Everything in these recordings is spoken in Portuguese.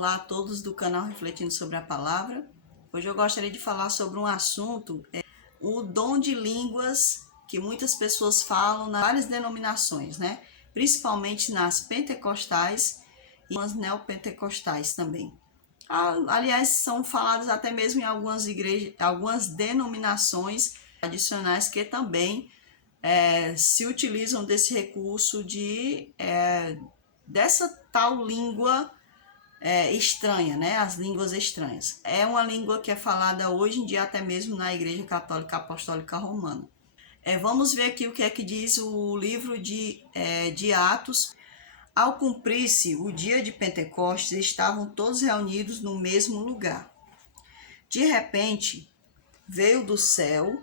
Olá a todos do canal Refletindo sobre a Palavra. Hoje eu gostaria de falar sobre um assunto, o dom de línguas que muitas pessoas falam nas várias denominações, né? Principalmente nas pentecostais e nas neopentecostais também. Aliás, são faladas até mesmo em algumas igrejas, algumas denominações tradicionais que também se utilizam desse recurso dessa tal língua estranha, né? As línguas estranhas. É uma língua que é falada hoje em dia até mesmo na Igreja Católica Apostólica Romana. Vamos ver aqui o que é que diz o livro de Atos. Ao cumprir-se o dia de Pentecostes, estavam todos reunidos no mesmo lugar. De repente, veio do céu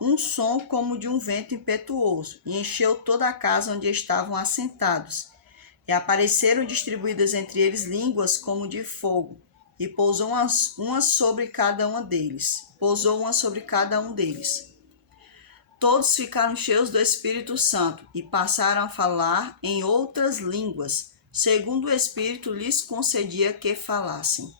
um som como de um vento impetuoso e encheu toda a casa onde estavam assentados. E apareceram distribuídas entre eles línguas como de fogo, e pousou uma sobre cada uma deles. Todos ficaram cheios do Espírito Santo e passaram a falar em outras línguas, segundo o Espírito lhes concedia que falassem.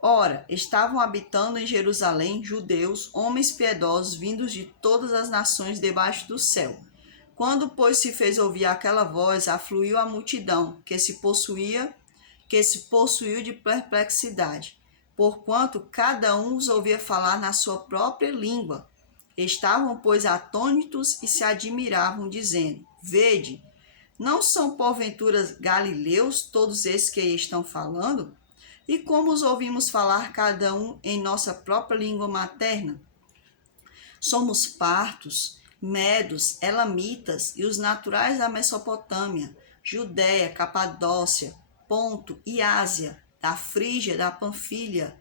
Ora, estavam habitando em Jerusalém judeus, homens piedosos, vindos de todas as nações debaixo do céu. Quando, pois, se fez ouvir aquela voz, afluiu a multidão, que se possuiu de perplexidade, porquanto cada um os ouvia falar na sua própria língua. Estavam, pois, atônitos e se admiravam, dizendo: Vede, não são porventura galileus todos esses que aí estão falando? E como os ouvimos falar cada um em nossa própria língua materna? Somos partos, medos, elamitas e os naturais da Mesopotâmia, Judéia, Capadócia, Ponto e Ásia, da Frígia, da Panfilha,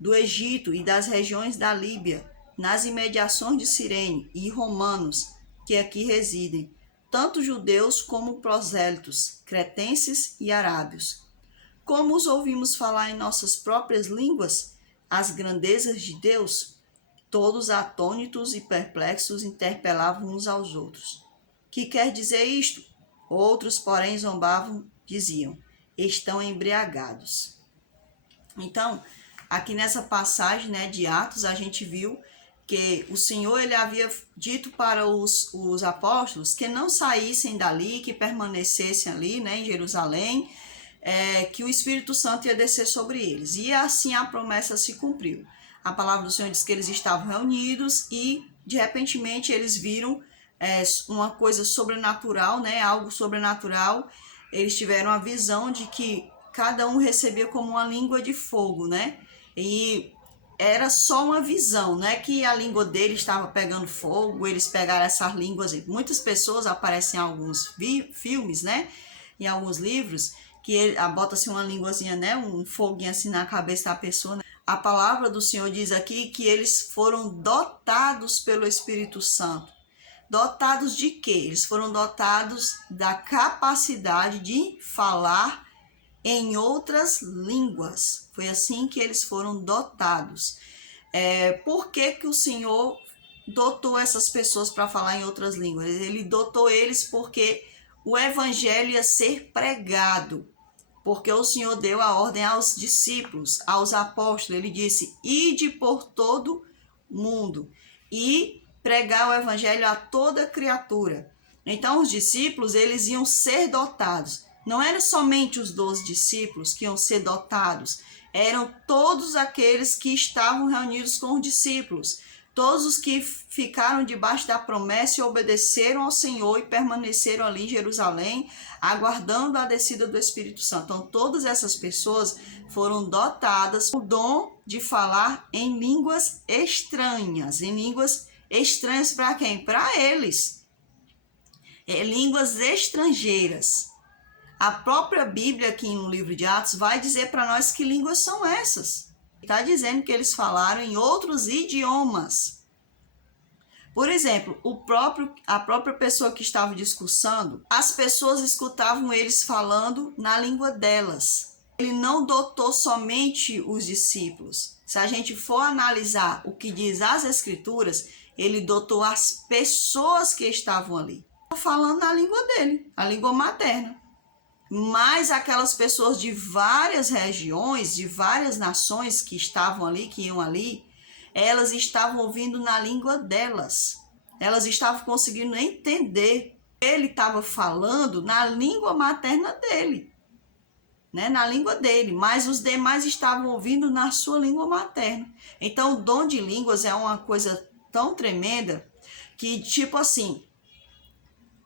do Egito e das regiões da Líbia, nas imediações de Cirene, e romanos que aqui residem, tanto judeus como prosélitos, cretenses e arábios. Como os ouvimos falar em nossas próprias línguas as grandezas de Deus? Todos atônitos e perplexos interpelavam uns aos outros. Que quer dizer isto? Outros, porém, zombavam, diziam: estão embriagados. Então, aqui nessa passagem, né, de Atos, a gente viu que o Senhor ele havia dito para os apóstolos que não saíssem dali, que permanecessem ali, né, em Jerusalém, que o Espírito Santo ia descer sobre eles. E assim a promessa se cumpriu. A palavra do Senhor diz que eles estavam reunidos e, de repentemente, eles viram uma coisa sobrenatural, né? Algo sobrenatural. Eles tiveram a visão de que cada um recebia como uma língua de fogo, né? E era só uma visão, não é que a língua dele estava pegando fogo, eles pegaram essas línguas. Muitas pessoas aparecem em alguns filmes, né? Em alguns livros, que bota-se uma linguazinha, né? Um foguinho assim na cabeça da pessoa, né? A palavra do Senhor diz aqui que eles foram dotados pelo Espírito Santo. Dotados de quê? Eles foram dotados da capacidade de falar em outras línguas. Foi assim que eles foram dotados. Por que o Senhor dotou essas pessoas para falar em outras línguas? Ele dotou eles porque o evangelho ia ser pregado. Porque o Senhor deu a ordem aos discípulos, aos apóstolos. Ele disse: ide por todo mundo e pregar o evangelho a toda criatura. Então os discípulos, eles iam ser dotados. Não eram somente os 12 discípulos que iam ser dotados, eram todos aqueles que estavam reunidos com os discípulos. Todos os que ficaram debaixo da promessa e obedeceram ao Senhor e permaneceram ali em Jerusalém, aguardando a descida do Espírito Santo. Então, todas essas pessoas foram dotadas com o dom de falar em línguas estranhas. Em línguas estranhas para quem? Para eles. Línguas estrangeiras. A própria Bíblia, aqui no livro de Atos, vai dizer para nós que línguas são essas. Está dizendo que eles falaram em outros idiomas. Por exemplo, a própria pessoa que estava discursando, as pessoas escutavam eles falando na língua delas. Ele não dotou somente os discípulos. Se a gente for analisar o que diz as Escrituras, ele dotou as pessoas que estavam ali, falando na língua dele, a língua materna. Mas aquelas pessoas de várias regiões, de várias nações que estavam ali, que iam ali, elas estavam ouvindo na língua delas. Elas estavam conseguindo entender. Ele estava falando na língua materna dele, né? Na língua dele, mas os demais estavam ouvindo na sua língua materna. Então, o dom de línguas é uma coisa tão tremenda que, tipo assim,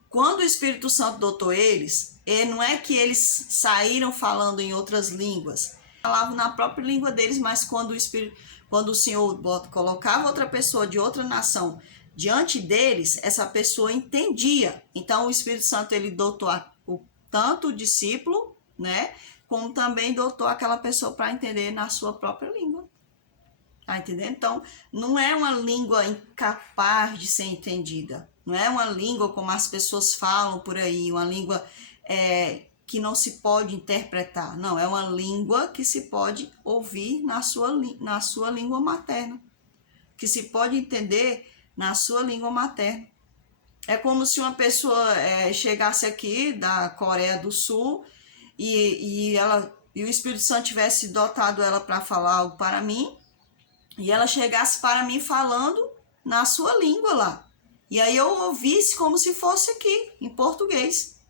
quando o Espírito Santo dotou eles, não é que eles saíram falando em outras línguas, falavam na própria língua deles, mas quando o Senhor colocava outra pessoa de outra nação diante deles, essa pessoa entendia. Então o Espírito Santo ele dotou tanto o discípulo, né, como também dotou aquela pessoa para entender na sua própria língua. Tá entendendo? Então, não é uma língua incapaz de ser entendida. Não é uma língua como as pessoas falam por aí, uma língua que não se pode interpretar. Não, é uma língua que se pode ouvir na sua língua materna. Que se pode entender na sua língua materna. É como se uma pessoa chegasse aqui da Coreia do Sul e o Espírito Santo tivesse dotado ela para falar algo para mim, e ela chegasse para mim falando na sua língua lá. E aí eu ouvisse como se fosse aqui, em português.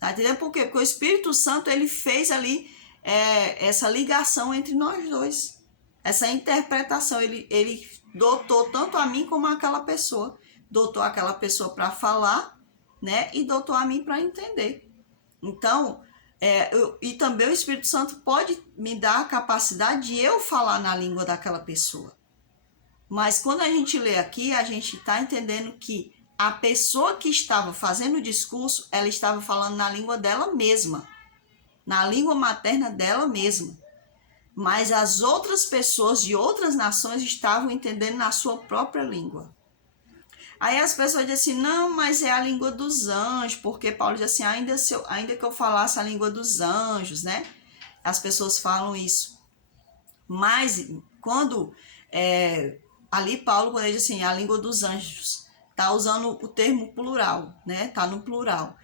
Tá entendendo por quê? Porque o Espírito Santo, ele fez ali essa ligação entre nós dois. Essa interpretação, ele dotou tanto a mim como aquela pessoa. Dotou aquela pessoa para falar, né? E dotou a mim para entender. Então, e também o Espírito Santo pode me dar a capacidade de eu falar na língua daquela pessoa. Mas quando a gente lê aqui, a gente está entendendo que a pessoa que estava fazendo o discurso, ela estava falando na língua dela mesma, na língua materna dela mesma. Mas as outras pessoas de outras nações estavam entendendo na sua própria língua. Aí as pessoas dizem assim, não, mas é a língua dos anjos, porque Paulo diz assim, ainda que eu falasse a língua dos anjos, né? As pessoas falam isso. Mas quando ali Paulo, quando ele diz assim, a língua dos anjos, tá usando o termo plural, né? Tá no plural.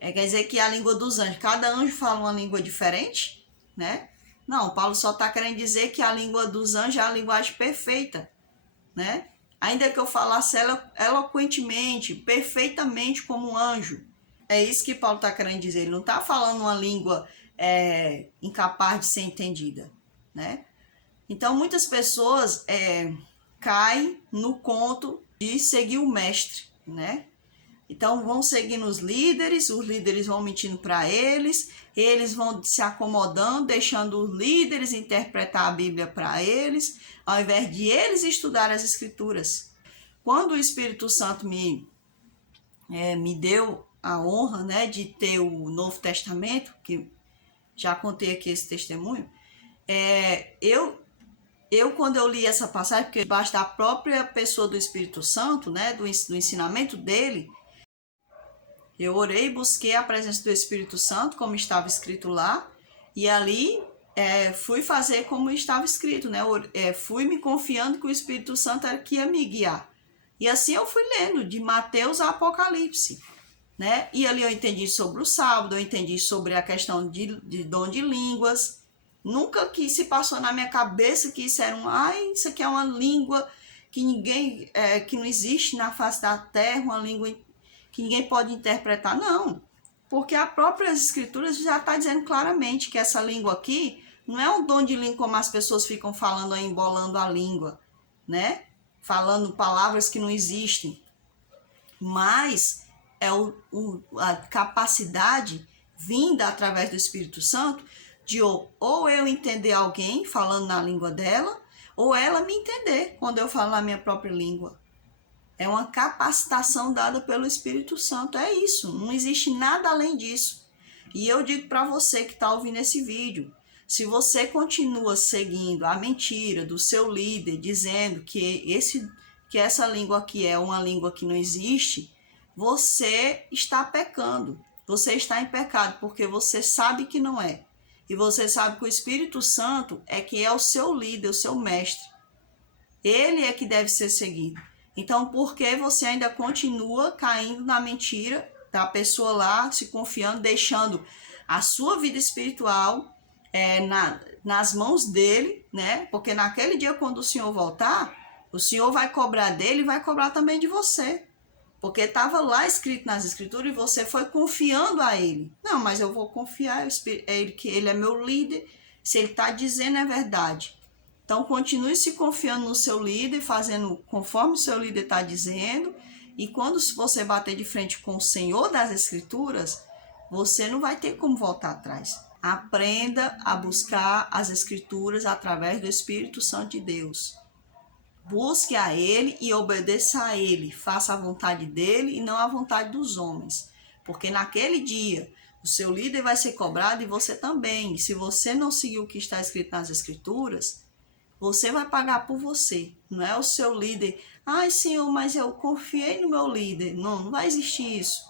Quer dizer que a língua dos anjos, cada anjo fala uma língua diferente, né? Não, Paulo só está querendo dizer que a língua dos anjos é a linguagem perfeita, né? Ainda que eu falasse eloquentemente, perfeitamente como um anjo. É isso que Paulo está querendo dizer. Ele não está falando uma língua incapaz de ser entendida, né? Então, muitas pessoas caem no conto de seguir o mestre, né? Então, vão seguindo os líderes vão mentindo para eles vão se acomodando, deixando os líderes interpretar a Bíblia para eles, ao invés de eles estudar as Escrituras. Quando o Espírito Santo me deu a honra, né, de ter o Novo Testamento, que já contei aqui esse testemunho, quando eu li essa passagem, porque debaixo da própria pessoa do Espírito Santo, né, do ensinamento dele, eu orei e busquei a presença do Espírito Santo, como estava escrito lá, e ali fui fazer como estava escrito, né? Fui me confiando que o Espírito Santo era que ia me guiar. E assim eu fui lendo, de Mateus a Apocalipse, né? E ali eu entendi sobre o sábado, eu entendi sobre a questão de dom de línguas. Nunca que se passou na minha cabeça que isso era isso aqui é uma língua que ninguém, que não existe na face da terra, uma língua que ninguém pode interpretar, não. Porque a própria Escritura já está dizendo claramente que essa língua aqui não é um dom de língua como as pessoas ficam falando aí, embolando a língua, né? Falando palavras que não existem. Mas é a capacidade vinda através do Espírito Santo de ou eu entender alguém falando na língua dela, ou ela me entender quando eu falo na minha própria língua. É uma capacitação dada pelo Espírito Santo. É isso. Não existe nada além disso. E eu digo para você que está ouvindo esse vídeo, se você continua seguindo a mentira do seu líder, dizendo que essa língua aqui é uma língua que não existe, você está pecando. Você está em pecado, porque você sabe que não é. E você sabe que o Espírito Santo é que é o seu líder, o seu mestre. Ele é que deve ser seguido. Então, por que você ainda continua caindo na mentira da pessoa lá, se confiando, deixando a sua vida espiritual nas mãos dele, né? Porque naquele dia, quando o Senhor voltar, o Senhor vai cobrar dele e vai cobrar também de você. Porque estava lá escrito nas escrituras e você foi confiando a ele. Não, mas eu vou confiar ele, que ele é meu líder. Se ele está dizendo é verdade. Então continue se confiando no seu líder, fazendo conforme o seu líder está dizendo. E quando você bater de frente com o Senhor das escrituras, você não vai ter como voltar atrás. Aprenda a buscar as escrituras através do Espírito Santo de Deus. Busque a ele e obedeça a ele. Faça a vontade dele e não a vontade dos homens. Porque naquele dia, o seu líder vai ser cobrado e você também. E se você não seguir o que está escrito nas escrituras, você vai pagar por você. Não é o seu líder. Ai, Senhor, mas eu confiei no meu líder. Não, não vai existir isso.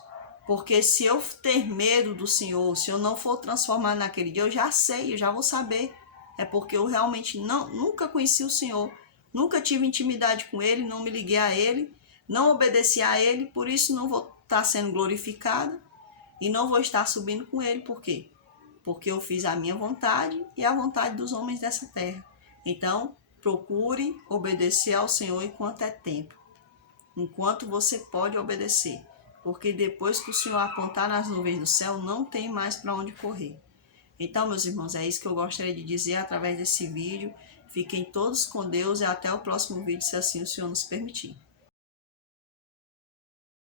Porque se eu ter medo do Senhor, se eu não for transformado naquele dia, eu já sei, eu já vou saber. É porque eu realmente nunca conheci o Senhor. Nunca tive intimidade com ele, não me liguei a ele, não obedeci a ele, por isso não vou estar sendo glorificada e não vou estar subindo com ele. Por quê? Porque eu fiz a minha vontade e a vontade dos homens dessa terra. Então, procure obedecer ao Senhor enquanto é tempo, enquanto você pode obedecer. Porque depois que o Senhor apontar nas nuvens do céu, não tem mais para onde correr. Então, meus irmãos, é isso que eu gostaria de dizer através desse vídeo. Fiquem todos com Deus e até o próximo vídeo, se assim o Senhor nos permitir.